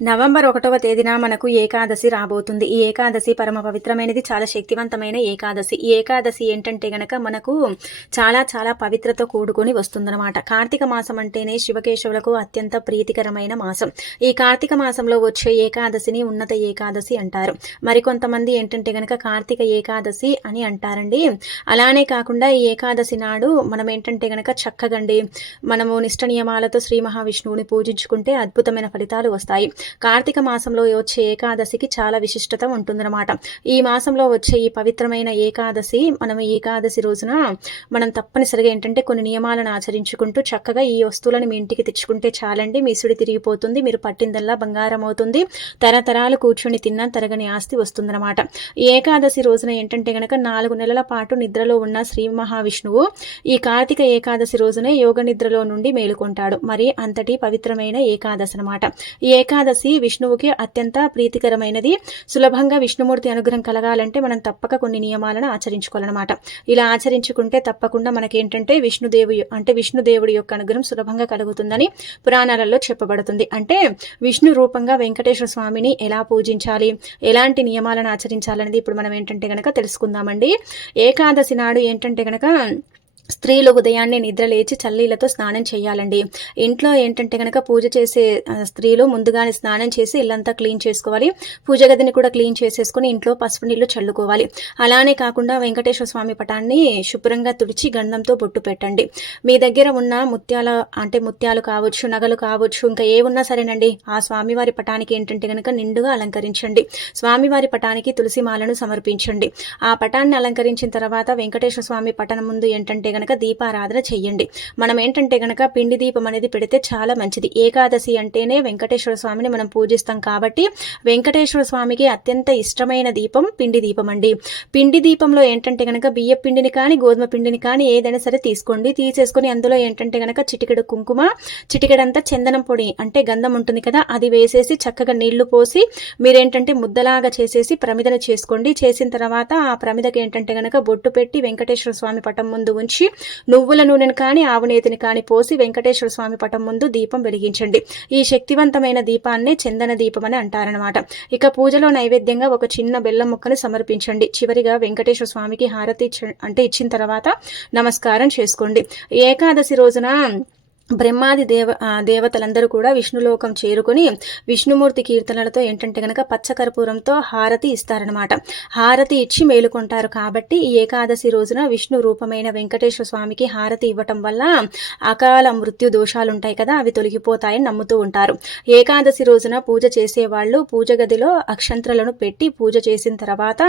November ఒకటవ తేదీన మనకు ఏకాదశి రాబోతుంది. ఈ ఏకాదశి పరమ పవిత్రమైనది చాలా శక్తివంతమైన ఏకాదశి. ఈ ఏకాదశి ఏంటంటే గనక మనకు చాలా చాలా పవిత్రతో కూడుకొని వస్తుందన్నమాట. కార్తీక మాసం అంటేనే శివకేశవులకు అత్యంత ప్రీతికరమైన మాసం. ఈ కార్తీక మాసంలో వచ్చే ఏకాదశిని ఉన్నత ఏకాదశి అంటారు. మరికొంతమంది ఏంటంటే గనక కార్తీక ఏకాదశి అని అంటారండి. అలానే కాకుండా ఈ ఏకాదశి నాడు మనం ఏంటంటే గనక చక్కగండి మనము నిష్ట నియమాలతో శ్రీ మహావిష్ణువుని పూజించుకుంటే అద్భుతమైన ఫలితాలు వస్తాయి. కార్తీక మాసంలో వచ్చే ఏకాదశికి చాలా విశిష్టత ఉంటుందన్నమాట. ఈ మాసంలో వచ్చే ఈ పవిత్రమైన ఏకాదశి మనం ఏకాదశి రోజున మనం తప్పనిసరిగా ఏంటంటే కొన్ని నియమాలను ఆచరించుకుంటూ చక్కగా ఈ వస్తువులను మీ ఇంటికి తెచ్చుకుంటే చాలండి. మీ సుడి తిరిగిపోతుంది మీరు పట్టిందల్లా బంగారం అవుతుంది. తరతరాలు కూర్చొని తిన్నా తరగని ఆస్తి వస్తుందన్నమాట. ఈ ఏకాదశి రోజున ఏంటంటే గనక నాలుగు నెలల పాటు నిద్రలో ఉన్న శ్రీ మహావిష్ణువు ఈ కార్తీక ఏకాదశి రోజునే యోగ నిద్రలో నుండి మేలుకొంటాడు. మరి అంతటి పవిత్రమైన ఏకాదశి అనమాట ఈ తులసి విష్ణువుకి అత్యంత ప్రీతికరమైనది. సులభంగా విష్ణుమూర్తి అనుగ్రహం కలగాలంటే మనం తప్పక కొన్ని నియమాలను ఆచరించుకోవాలన్నమాట. ఇలా ఆచరించుకుంటే తప్పకుండా మనకేంటంటే విష్ణుదేవు అంటే విష్ణుదేవుడి యొక్క అనుగ్రహం సులభంగా కలుగుతుందని పురాణాలలో చెప్పబడుతుంది. అంటే విష్ణు రూపంగా వెంకటేశ్వర స్వామిని ఎలా పూజించాలి? ఎలాంటి నియమాలను ఆచరించాలనేది ఇప్పుడు మనం ఏంటంటే గనక తెలుసుకుందామండి. ఏకాదశి నాడు ఏంటంటే గనక స్త్రీలు ఉదయాన్నే నిద్ర లేచి చల్లీలతో స్నానం చేయాలండి. ఇంట్లో ఏంటంటే కనుక పూజ చేసే స్త్రీలు ముందుగానే స్నానం చేసి ఇల్లంతా క్లీన్ చేసుకోవాలి. పూజ గదిని కూడా క్లీన్ చేసేసుకుని ఇంట్లో పసుపు నీళ్ళు చల్లుకోవాలి. అలానే కాకుండా వెంకటేశ్వర స్వామి పటాన్ని శుభ్రంగా తుడిచి గంధంతో బొట్టు పెట్టండి. మీ దగ్గర ఉన్న ముత్యాల అంటే ముత్యాలు కావచ్చు నగలు కావచ్చు ఇంకా ఏ ఉన్నా సరేనండి ఆ స్వామివారి పటానికి ఏంటంటే కనుక నిండుగా అలంకరించండి. స్వామివారి పటానికి తులసి మాలను సమర్పించండి. ఆ పటాన్ని అలంకరించిన తర్వాత వెంకటేశ్వర స్వామి పటం ముందు ఏంటంటే గనక దీపారాధన చెయ్యండి. మనం ఏంటంటే గనక పిండి దీపం అనేది పెడితే చాలా మంచిది. ఏకాదశి అంటేనే వెంకటేశ్వర స్వామిని మనం పూజిస్తాం కాబట్టి వెంకటేశ్వర స్వామికి అత్యంత ఇష్టమైన దీపం పిండి దీపం అండి పిండి దీపంలో ఏంటంటే గనక బియ్య పిండిని కానీ గోధుమ పిండిని కానీ ఏదైనా సరే తీసుకోండి. తీసేసుకొని అందులో ఏంటంటే గనక చిటికెడు కుంకుమ చిటికెడంతా చందనం పొడి అంటే గంధం ఉంటుంది కదా అది వేసేసి చక్కగా నీళ్ళు పోసి మీరేంటంటే ముద్దలాగా చేసేసి ప్రమిదన చేసుకోండి. చేసిన తర్వాత ఆ ప్రమిదకి ఏంటంటే గనక బొట్టు పెట్టి వెంకటేశ్వర స్వామి పటం ముందు ఉంచి నువ్వుల నూనెను కానీ ఆవు నేతిని కానీ పోసి వెంకటేశ్వర స్వామి పటం ముందు దీపం వెలిగించండి. ఈ శక్తివంతమైన దీపాన్నే చందన దీపం అని అంటారనమాట ఇక పూజలో నైవేద్యంగా ఒక చిన్న బెల్లం ముక్కను సమర్పించండి. చివరిగా వెంకటేశ్వర స్వామికి హారతి అంటే ఇచ్చిన తర్వాత నమస్కారం చేసుకోండి. ఏకాదశి రోజున బ్రహ్మాది దేవ దేవతలందరూ కూడా విష్ణులోకం చేరుకొని విష్ణుమూర్తి కీర్తనలతో ఏంటంటే కనుక పచ్చకర్పూరంతో హారతి ఇస్తారనమాట హారతి ఇచ్చి మేలుకొంటారు కాబట్టి ఈ ఏకాదశి రోజున విష్ణు రూపమైన వెంకటేశ్వర స్వామికి హారతి ఇవ్వటం వల్ల అకాల మృత్యు దోషాలు ఉంటాయి కదా అవి తొలగిపోతాయని నమ్ముతూ ఉంటారు. ఏకాదశి రోజున పూజ చేసేవాళ్ళు పూజ గదిలో అక్షంత్రలను పెట్టి పూజ చేసిన తర్వాత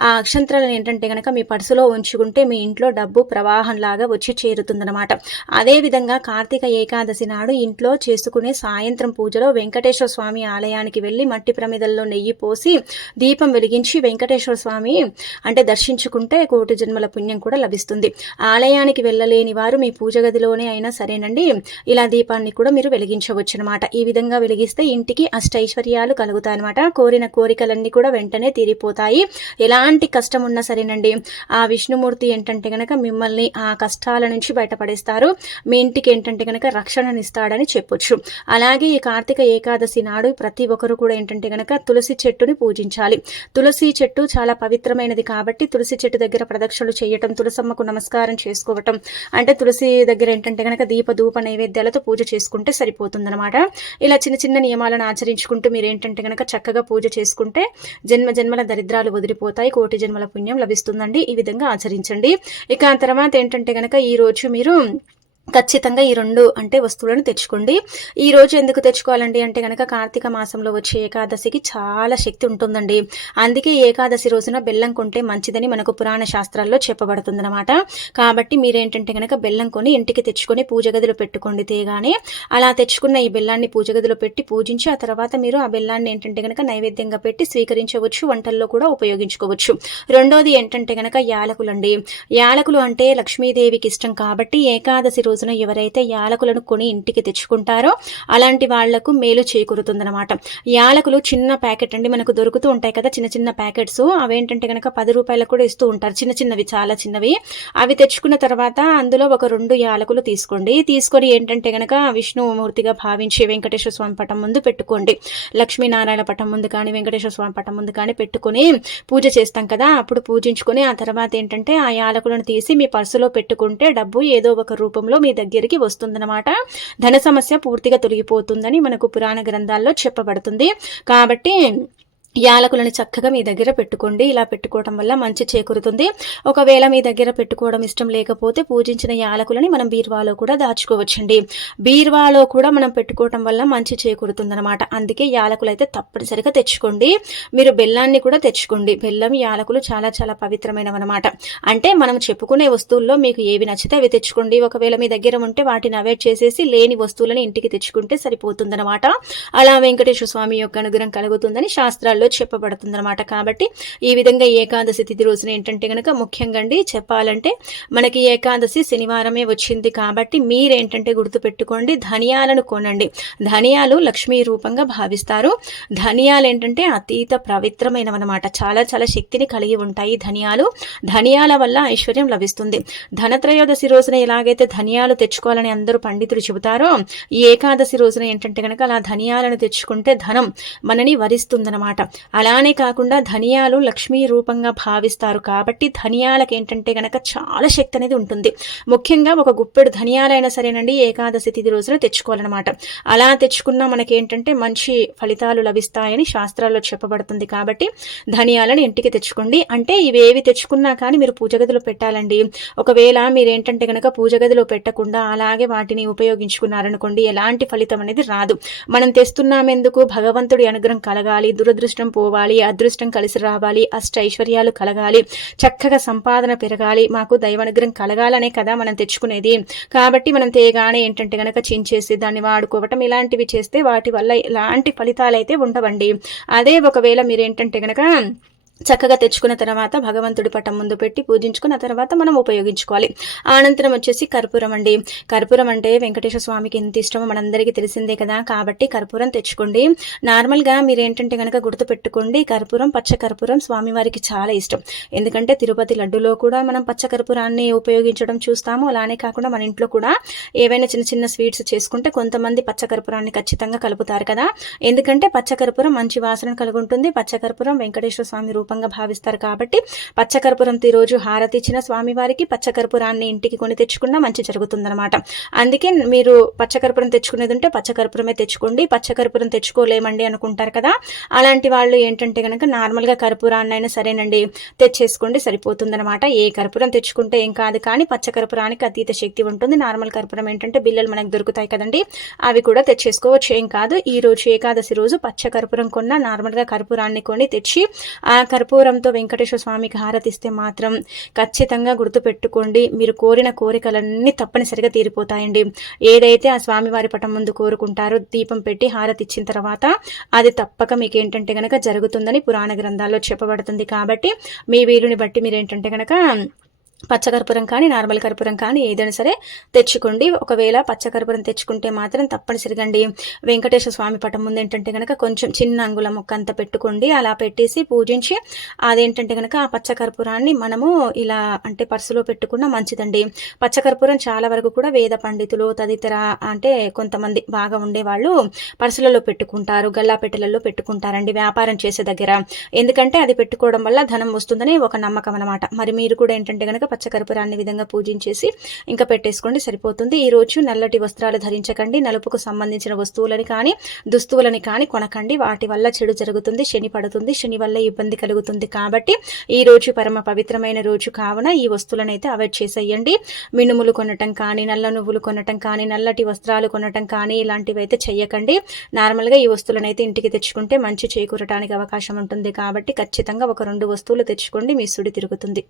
ఆ అక్షంత్రలను ఏంటంటే కనుక మీ పర్సులో ఉంచుకుంటే మీ ఇంట్లో డబ్బు ప్రవాహం లాగా వచ్చి చేరుతుందనమాట అదేవిధంగా కార్తీక ఏకాదశి నాడు ఇంట్లో చేసుకునే సాయంత్రం పూజలో వెంకటేశ్వర స్వామి ఆలయానికి వెళ్ళి మట్టి ప్రమిదల్లో నెయ్యి పోసి దీపం వెలిగించి వెంకటేశ్వర స్వామి అంటే దర్శించుకుంటే కోటి జన్మల పుణ్యం కూడా లభిస్తుంది. ఆలయానికి వెళ్ళలేని వారు మీ పూజ గదిలోనే అయినా సరేనండి. ఇలా దీపాన్ని కూడా మీరు వెలిగించవచ్చు అనమాట ఈ విధంగా వెలిగిస్తే ఇంటికి అష్టైశ్వర్యాలు కలుగుతాయన్నమాట. కోరిన కోరికలన్నీ కూడా వెంటనే తీరిపోతాయి. ఎలాంటి కష్టం ఉన్నా సరేనండి. ఆ విష్ణుమూర్తి ఏంటంటే గనక మిమ్మల్ని ఆ కష్టాల నుంచి బయటపడేస్తారు. మీ ఇంటికి ఏంటంటే గనక రక్షణనిస్తాడని చెప్పొచ్చు. అలాగే ఈ కార్తీక ఏకాదశి నాడు ప్రతి ఒక్కరు కూడా ఏంటంటే గనక తులసి చెట్టుని పూజించాలి. తులసి చెట్టు చాలా పవిత్రమైనది కాబట్టి తులసి చెట్టు దగ్గర ప్రదక్షిణలు చేయటం తులసమ్మకు నమస్కారం చేసుకోవటం అంటే తులసి దగ్గర ఏంటంటే గనక దీప ధూప నైవేద్యాలతో పూజ చేసుకుంటే సరిపోతుందన్నమాట. ఇలా చిన్న చిన్న నియమాలను ఆచరించుకుంటూ మీరు ఏంటంటే గనక చక్కగా పూజ చేసుకుంటే జన్మ జన్మల దరిద్రాలు వదిలిపోతాయి కోటి జన్మల పుణ్యం లభిస్తుందండి. ఈ విధంగా ఆచరించండి. ఇక తర్వాత ఏంటంటే గనక ఈ రోజు మీరు ఖచ్చితంగా ఈ రెండు అంటే వస్తువులను తెచ్చుకోండి. ఈ రోజు ఎందుకు తెచ్చుకోవాలండి అంటే కనుక కార్తీక మాసంలో వచ్చే ఏకాదశికి చాలా శక్తి ఉంటుందండి. అందుకే ఏకాదశి రోజున బెల్లం కొంటే మంచిదని మనకు పురాణ శాస్త్రాల్లో చెప్పబడుతుందన్నమాట. కాబట్టి మీరేంటంటే కనుక బెల్లం కొని ఇంటికి తెచ్చుకొని పూజ గదిలో పెట్టుకోండి తేగానే. అలా తెచ్చుకున్న ఈ బెల్లాన్ని పూజ గదిలో పెట్టి పూజించి ఆ తర్వాత మీరు ఆ బెల్లాన్ని ఏంటంటే కనుక నైవేద్యంగా పెట్టి స్వీకరించవచ్చు వంటల్లో కూడా ఉపయోగించుకోవచ్చు. రెండోది ఏంటంటే కనుక యాలకులండి. యాలకులు అంటే లక్ష్మీదేవికి ఇష్టం కాబట్టి ఏకాదశి రోజు రోజున ఎవరైతే యాలకులను కొని ఇంటికి తెచ్చుకుంటారో అలాంటి వాళ్ళకు మేలు చేకూరుతుందనమాట యాలకులు చిన్న ప్యాకెట్ అండి మనకు దొరుకుతూ ఉంటాయి కదా చిన్న చిన్న ప్యాకెట్స్. అవేంటంటే కనుక పది రూపాయలకు కూడా ఇస్తూ ఉంటారు. చిన్న చిన్నవి చాలా చిన్నవి. అవి తెచ్చుకున్న తర్వాత అందులో ఒక రెండు యాలకులు తీసుకోండి. తీసుకొని ఏంటంటే కనుక విష్ణుమూర్తిగా భావించి వెంకటేశ్వర స్వామి పటం ముందు పెట్టుకోండి. లక్ష్మీనారాయణ పటం ముందు కానీ వెంకటేశ్వర స్వామి పటం ముందు కానీ పెట్టుకుని పూజ చేస్తాం కదా అప్పుడు పూజించుకొని ఆ తర్వాత ఏంటంటే ఆ యాలకులను తీసి మీ పర్సులో పెట్టుకుంటే డబ్బు ఏదో ఒక రూపంలో మీ దగ్గరికి వస్తుందన్నమాట. ధన సమస్య పూర్తిగా తొలగిపోతుందని మనకు పురాణ గ్రంథాల్లో చెప్పబడుతుంది. కాబట్టి యాలకులను చక్కగా మీ దగ్గర పెట్టుకోండి. ఇలా పెట్టుకోవడం వల్ల మంచి చేకూరుతుంది. ఒకవేళ మీ దగ్గర పెట్టుకోవడం ఇష్టం లేకపోతే పూజించిన యాలకులని మనం బీర్వాలో కూడా దాచుకోవచ్చండి. బీర్వాలో కూడా మనం పెట్టుకోవటం వల్ల మంచి చేకూరుతుంది అనమాట అందుకే యాలకులు అయితే తప్పనిసరిగా తెచ్చుకోండి. మీరు బెల్లాన్ని కూడా తెచ్చుకోండి. బెల్లం యాలకులు చాలా చాలా పవిత్రమైనవి అనమాట అంటే మనం చెప్పుకునే వస్తువుల్లో మీకు ఏవి నచ్చితే అవి తెచ్చుకోండి. ఒకవేళ మీ దగ్గర ఉంటే వాటిని అవాయిడ్ చేసేసి లేని వస్తువులను ఇంటికి తెచ్చుకుంటే సరిపోతుందన్నమాట. అలా వెంకటేశ్వర స్వామి యొక్క అనుగ్రహం కలుగుతుందని శాస్త్రాల్లో చెప్పబడుతుంది అనమాట కాబట్టి ఈ విధంగా ఏకాదశి తిథి రోజున ఏంటంటే కనుక ముఖ్యంగా అండి చెప్పాలంటే మనకి ఏకాదశి శనివారమే వచ్చింది కాబట్టి మీరేంటంటే గుర్తుపెట్టుకోండి ధనియాలను కొనండి. ధనియాలు లక్ష్మీ రూపంగా భావిస్తారు. ధనియాలు ఏంటంటే అతీత పవిత్రమైనవన్నమాట. చాలా చాలా శక్తిని కలిగి ఉంటాయి ధనియాలు. ధనియాల వల్ల ఐశ్వర్యం లభిస్తుంది. ధనత్రయోదశి రోజున ఎలాగైతే ధనియాలు తెచ్చుకోవాలని అందరూ పండితులు చెబుతారో ఈ ఏకాదశి రోజున ఏంటంటే కనుక అలా ధనియాలను తెచ్చుకుంటే ధనం మనని వరిస్తుందన్నమాట. అలానే కాకుండా ధనియాలు లక్ష్మీ రూపంగా భావిస్తారు. కాబట్టి ధనియాలకు ఏంటంటే గనక చాలా శక్తి అనేది ఉంటుంది. ముఖ్యంగా ఒక గుప్పెడు ధనియాలైనా సరేనండి ఏకాదశి తిథి రోజున తెచ్చుకోవాలన్నమాట. అలా తెచ్చుకున్నా మనకి ఏంటంటే మంచి ఫలితాలు లభిస్తాయని శాస్త్రాల్లో చెప్పబడుతుంది. కాబట్టి ధనియాలను ఇంటికి తెచ్చుకోండి. అంటే ఇవేవి తెచ్చుకున్నా కానీ మీరు పూజ గదిలో పెట్టాలండి. ఒకవేళ మీరేంటంటే గనక పూజ గదిలో పెట్టకుండా అలాగే వాటిని ఉపయోగించుకున్నారనుకోండి ఎలాంటి ఫలితం అనేది రాదు. మనం తెస్తున్నామెందుకు? భగవంతుడి అనుగ్రహం కలగాలి. దురదృష్టం దరిద్రం పోవాలి అదృష్టం కలిసి రావాలి అష్ట ఐశ్వర్యాలు కలగాలి చక్కగా సంపాదన పెరగాలి మాకు దైవానుగ్రహం కలగాలనే కదా మనం తెచ్చుకునేది. కాబట్టి మనం తేగానే ఏంటంటే గనక చించేసి దాన్ని వాడుకోవటం ఇలాంటివి చేస్తే వాటి వల్ల ఎలాంటి ఫలితాలు అయితే ఉండవండి. అదే ఒకవేళ మీరు ఏంటంటే గనక చక్కగా తెచ్చుకున్న తర్వాత భగవంతుడి పటం ముందు పెట్టి పూజించుకున్న తర్వాత మనం ఉపయోగించుకోవాలి. అనంతరం వచ్చేసి కర్పూరం అండి. కర్పూరం అంటే వెంకటేశ్వర స్వామికి ఎంత ఇష్టమో మనందరికీ తెలిసిందే కదా. కాబట్టి కర్పూరం తెచ్చుకోండి. నార్మల్గా మీరు ఏంటంటే కనుక గుర్తు పెట్టుకోండి కర్పూరం పచ్చ కర్పూరం స్వామివారికి చాలా ఇష్టం. ఎందుకంటే తిరుపతి లడ్డులో కూడా మనం పచ్చ కర్పూరాన్ని ఉపయోగించడం చూస్తాము. అలానే కాకుండా మన ఇంట్లో కూడా ఏవైనా చిన్న చిన్న స్వీట్స్ చేసుకుంటే కొంతమంది పచ్చ కర్పూరాన్ని ఖచ్చితంగా కలుపుతారు కదా. ఎందుకంటే పచ్చ కర్పూరం మంచి వాసన కలుగుంటుంది. పచ్చ కర్పూరం వెంకటేశ్వర స్వామి రూపం రూపంగా భావిస్తారు కాబట్టి పచ్చకర్పూరం రోజు హారతి ఇచ్చిన స్వామివారికి పచ్చకర్పూరాన్ని ఇంటికి కొని తెచ్చుకున్నా మంచి జరుగుతుందనమాట అందుకే మీరు పచ్చకర్పూరం తెచ్చుకునేది ఉంటే పచ్చకర్పూరమే తెచ్చుకోండి. పచ్చకర్పూరం తెచ్చుకోలేమండి అనుకుంటారు కదా. అలాంటి వాళ్ళు ఏంటంటే కనుక నార్మల్గా కర్పూరాన్ని అయినా సరేనండి తెచ్చేసుకోండి సరిపోతుందనమాట ఏ కర్పూరం తెచ్చుకుంటే ఏం కాదు కానీ పచ్చకర్పూరానికి అతీత శక్తి ఉంటుంది. నార్మల్ కర్పూరం ఏంటంటే బిల్లలు మనకు దొరుకుతాయి కదండి. అవి కూడా తెచ్చేసుకోవచ్చు. ఏం కాదు. ఈ రోజు ఏకాదశి రోజు పచ్చకర్పూరం కొన్నా కొన్న నార్మల్గా కర్పూరాన్ని కొని తెచ్చి ఆ కర్పూరంతో వెంకటేశ్వర స్వామికి హారతిస్తే మాత్రం ఖచ్చితంగా గుర్తుపెట్టుకోండి. మీరు కోరిన కోరికలన్నీ తప్పనిసరిగా తీరిపోతాయండి. ఏదైతే ఆ స్వామివారి పటం ముందు కోరుకుంటారో దీపం పెట్టి హారతి ఇచ్చిన తర్వాత అది తప్పక మీకు ఏంటంటే కనుక జరుగుతుందని పురాణ గ్రంథాల్లో చెప్పబడుతుంది. కాబట్టి మీ వీరుని బట్టి మీరు ఏంటంటే కనుక పచ్చకర్పూరం కానీ నార్మల్ కర్పూరం కానీ ఏదైనా సరే తెచ్చుకోండి. ఒకవేళ పచ్చకర్పూరం తెచ్చుకుంటే మాత్రం తప్పనిసరిగా అండి. వెంకటేశ్వర స్వామి పటం ముందు ఏంటంటే కనుక కొంచెం చిన్న అంగుళం మొక్క అంతా పెట్టుకోండి. అలా పెట్టేసి పూజించి అదేంటంటే కనుక ఆ పచ్చకర్పూరాన్ని మనము ఇలా అంటే పర్సులో పెట్టుకున్న మంచిదండి. పచ్చకర్పూరం చాలా వరకు కూడా వేద పండితులు తదితర అంటే కొంతమంది బాగా ఉండేవాళ్ళు పర్సులలో పెట్టుకుంటారు గల్లాపెట్టెలలో పెట్టుకుంటారండి వ్యాపారం చేసే దగ్గర. ఎందుకంటే అది పెట్టుకోవడం వల్ల ధనం వస్తుందని ఒక నమ్మకం అనమాట మరి మీరు కూడా ఏంటంటే కనుక పచ్చకర్పూరాన్ని విధంగా పూజించేసి ఇంకా పెట్టేసుకోండి సరిపోతుంది. ఈ రోజు నల్లటి వస్త్రాలు ధరించకండి. నలుపుకు సంబంధించిన వస్తువులని కానీ దుస్తువులని కానీ కొనకండి. వాటి వల్ల చెడు జరుగుతుంది శని పడుతుంది. శని వల్ల ఇబ్బంది కలుగుతుంది కాబట్టి ఈ రోజు పరమ పవిత్రమైన రోజు కావున ఈ వస్తువులను అయితే అవాయిడ్ చేసేయండి. మినుములు కొనటం కానీ నల్ల నువ్వులు కొనటం కానీ నల్లటి వస్త్రాలు కొనటం కానీ ఇలాంటివి అయితే చెయ్యకండి. నార్మల్గా ఈ వస్తువులను అయితే ఇంటికి తెచ్చుకుంటే మంచి చేకూరటానికి అవకాశం ఉంటుంది కాబట్టి ఖచ్చితంగా ఒక రెండు వస్తువులు తెచ్చుకోండి మీ సుడి తిరుగుతుంది.